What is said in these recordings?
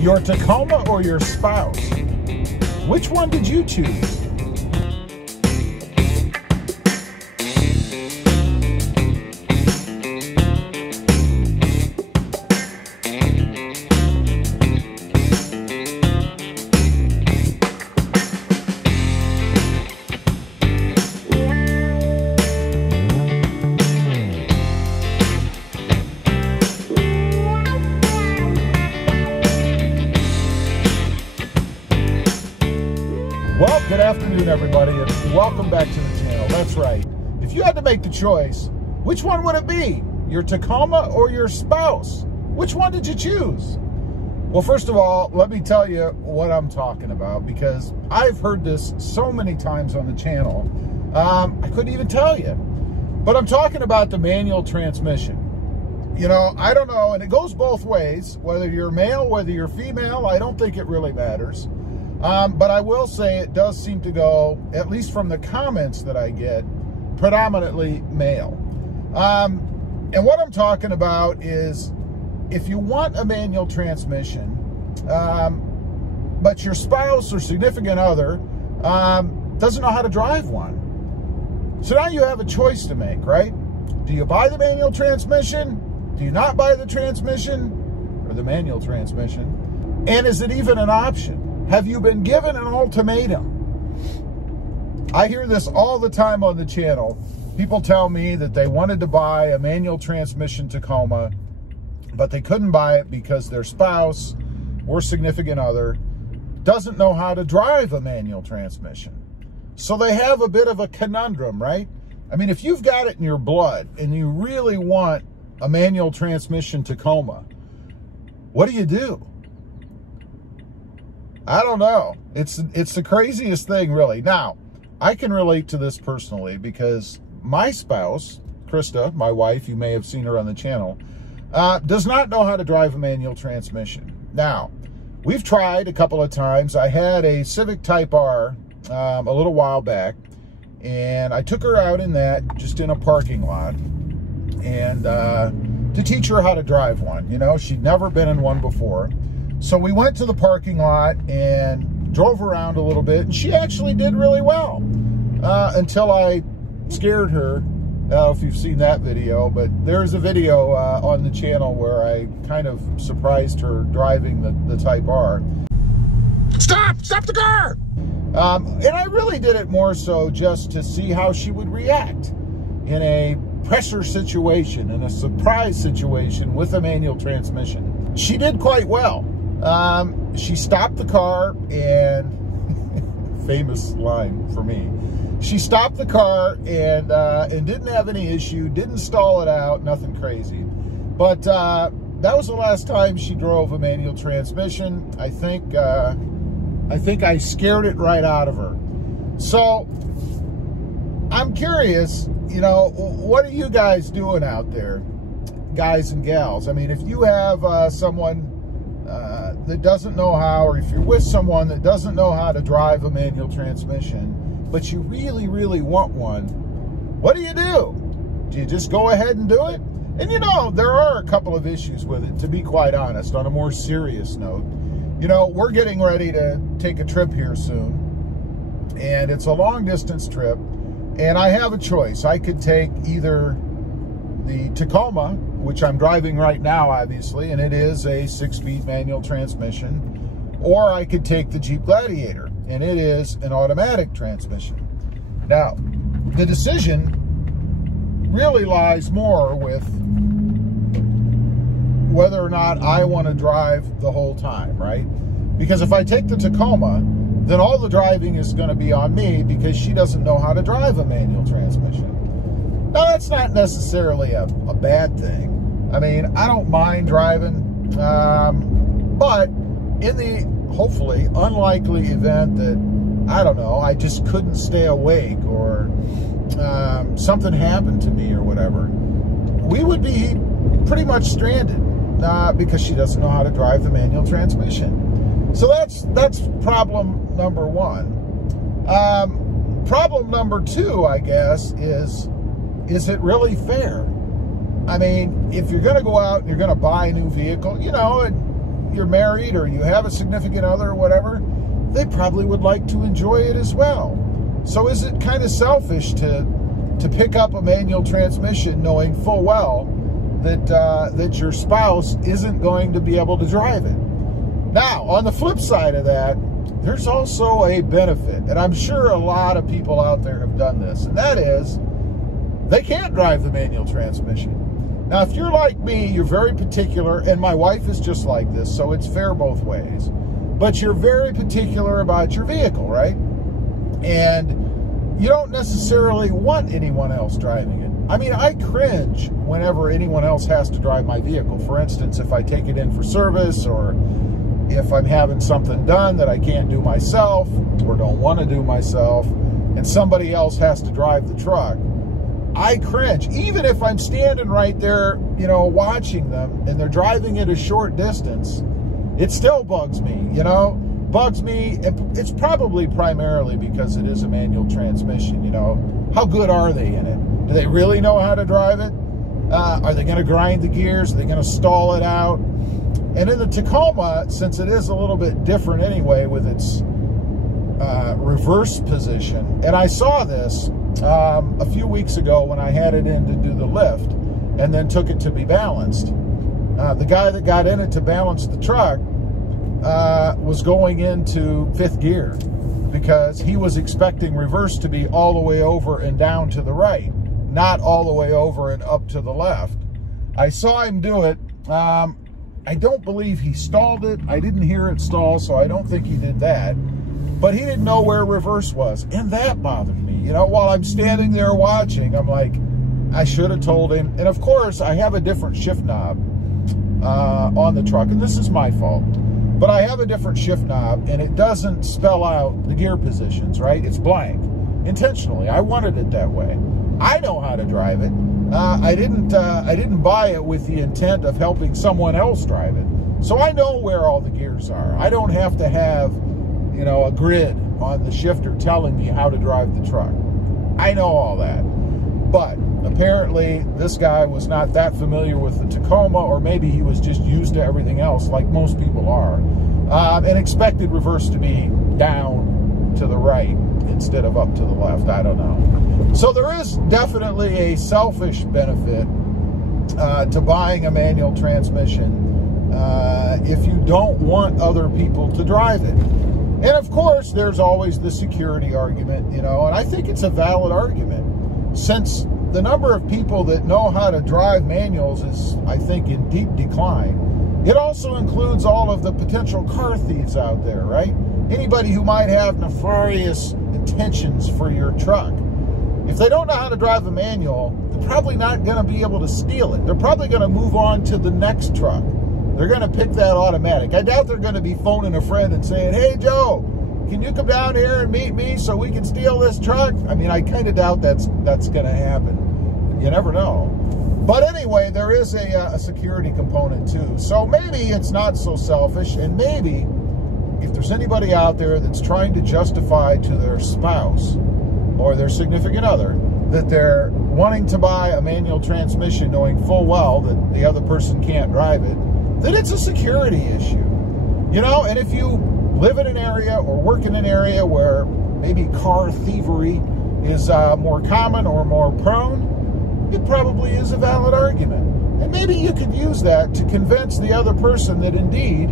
Your Tacoma or your spouse? Which one did you choose? Well, good afternoon, everybody, and welcome back to the channel. That's right. If you had to make the choice, which one would it be? Your Tacoma or your spouse? Which one did you choose? Well, first of all, let me tell you what I'm talking about, because I've heard this so many times on the channel, I couldn't even tell you. But I'm talking about the manual transmission. You know, I don't know, and it goes both ways, whether you're male, whether you're female, I don't think it really matters. But I will say it does seem to go, at least from the comments that I get, predominantly male. And what I'm talking about is, if you want a manual transmission, but your spouse or significant other doesn't know how to drive one. So now you have a choice to make, right? Do you buy the manual transmission? Do you not buy the transmission or the manual transmission? And is it even an option? Have you been given an ultimatum? I hear this all the time on the channel. People tell me that they wanted to buy a manual transmission Tacoma, but they couldn't buy it because their spouse or significant other doesn't know how to drive a manual transmission. So they have a bit of a conundrum, right? I mean, if you've got it in your blood and you really want a manual transmission Tacoma, what do you do? I don't know. It's the craziest thing, really. Now, I can relate to this personally because my spouse, Krista, my wife, you may have seen her on the channel, does not know how to drive a manual transmission. Now, we've tried a couple of times. I had a Civic Type R a little while back, and I took her out in that, just in a parking lot, and to teach her how to drive one. You know, she'd never been in one before. So we went to the parking lot and drove around a little bit, and she actually did really well until I scared her. I don't know if you've seen that video, but there's a video on the channel where I kind of surprised her driving the Type R. Stop! Stop the car! And I really did it more so just to see how she would react in a pressure situation, in a surprise situation with a manual transmission. She did quite well. She stopped the car, and famous line for me, she stopped the car and didn't have any issue, didn't stall it out, nothing crazy. But that was the last time she drove a manual transmission. I think I scared it right out of her. So I'm curious, you know, what are you guys doing out there, guys and gals? I mean, if you have someone that doesn't know how, or if you're with someone that doesn't know how to drive a manual transmission, but you really, really want one, what do? Do you just go ahead and do it? And you know, there are a couple of issues with it, to be quite honest, on a more serious note. You know, we're getting ready to take a trip here soon, and it's a long distance trip, and I have a choice. I could take either the Tacoma, which I'm driving right now, obviously, and it is a 6-speed manual transmission, or I could take the Jeep Gladiator, and it is an automatic transmission. Now, the decision really lies more with whether or not I want to drive the whole time, right? Because if I take the Tacoma, then all the driving is going to be on me because she doesn't know how to drive a manual transmission. Now, that's not necessarily a bad thing. I mean, I don't mind driving, but in the hopefully unlikely event that, I don't know, I just couldn't stay awake, or something happened to me or whatever, we would be pretty much stranded because she doesn't know how to drive the manual transmission. So that's problem number one. Problem number two, I guess, is it really fair? I mean, if you're going to go out and you're going to buy a new vehicle, you know, you're married or you have a significant other or whatever, they probably would like to enjoy it as well. So is it kind of selfish to pick up a manual transmission knowing full well that your spouse isn't going to be able to drive it? Now, on the flip side of that, there's also a benefit, and I'm sure a lot of people out there have done this, and that is they can't drive the manual transmission. Now, if you're like me, you're very particular, and my wife is just like this, so it's fair both ways. But you're very particular about your vehicle, right? And you don't necessarily want anyone else driving it. I mean, I cringe whenever anyone else has to drive my vehicle. For instance, if I take it in for service, or if I'm having something done that I can't do myself or don't want to do myself, and somebody else has to drive the truck, I cringe. Even if I'm standing right there, you know, watching them and they're driving at a short distance, it still bugs me, you know, bugs me. It's probably primarily because it is a manual transmission, you know. How good are they in it? Do they really know how to drive it? Are they going to grind the gears? Are they going to stall it out? And in the Tacoma, since it is a little bit different anyway with its reverse position, and I saw this a few weeks ago when I had it in to do the lift and then took it to be balanced. The guy that got in it to balance the truck was going into 5th gear because he was expecting reverse to be all the way over and down to the right, not all the way over and up to the left. I saw him do it. I don't believe he stalled it. I didn't hear it stall, so I don't think he did that. But he didn't know where reverse was, and that bothered me. You know, while I'm standing there watching, I'm like, I should have told him. And of course, I have a different shift knob on the truck, and this is my fault. But I have a different shift knob, and it doesn't spell out the gear positions, right? It's blank, intentionally. I wanted it that way. I know how to drive it. I didn't buy it with the intent of helping someone else drive it. So I know where all the gears are. I don't have to have, you know, a grid on the shifter telling me how to drive the truck. I know all that. But apparently this guy was not that familiar with the Tacoma, or maybe he was just used to everything else like most people are, and expected reverse to be down to the right instead of up to the left. I don't know. So there is definitely a selfish benefit to buying a manual transmission if you don't want other people to drive it. And of course, there's always the security argument, you know, and I think it's a valid argument. Since the number of people that know how to drive manuals is, I think, in deep decline, it also includes all of the potential car thieves out there, right? Anybody who might have nefarious intentions for your truck. If they don't know how to drive a manual, they're probably not going to be able to steal it. They're probably going to move on to the next truck. They're going to pick that automatic. I doubt they're going to be phoning a friend and saying, hey, Joe, can you come down here and meet me so we can steal this truck? I mean, I kind of doubt that's going to happen. You never know. But anyway, there is a security component too. So maybe it's not so selfish, and maybe if there's anybody out there that's trying to justify to their spouse or their significant other that they're wanting to buy a manual transmission knowing full well that the other person can't drive it, then it's a security issue. You know, and if you live in an area or work in an area where maybe car thievery is more common or more prone, it probably is a valid argument. And maybe you could use that to convince the other person that indeed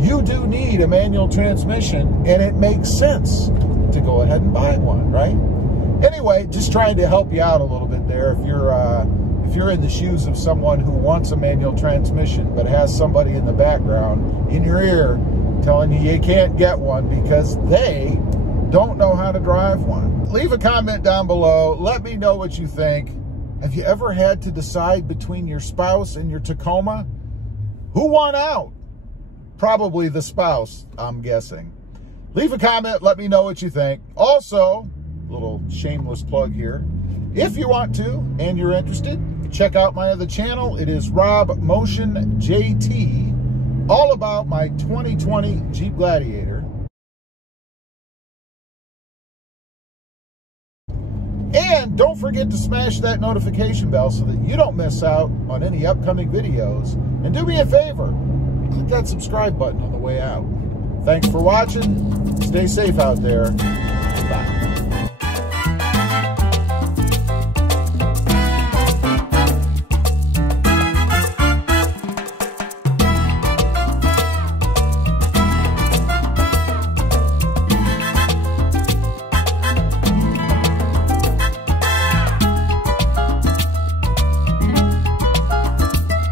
you do need a manual transmission and it makes sense to go ahead and buy one, right? Anyway, just trying to help you out a little bit there. If you're in the shoes of someone who wants a manual transmission but has somebody in the background in your ear telling you can't get one because they don't know how to drive one. Leave a comment down below. Let me know what you think. Have you ever had to decide between your spouse and your Tacoma? Who won out? Probably the spouse, I'm guessing. Leave a comment. Let me know what you think. Also, little shameless plug here. If you want to and you're interested, check out my other channel. It is RobMotion JT, all about my 2020 Jeep Gladiator. And don't forget to smash that notification bell so that you don't miss out on any upcoming videos. And do me a favor, click that subscribe button on the way out. Thanks for watching. Stay safe out there. Bye.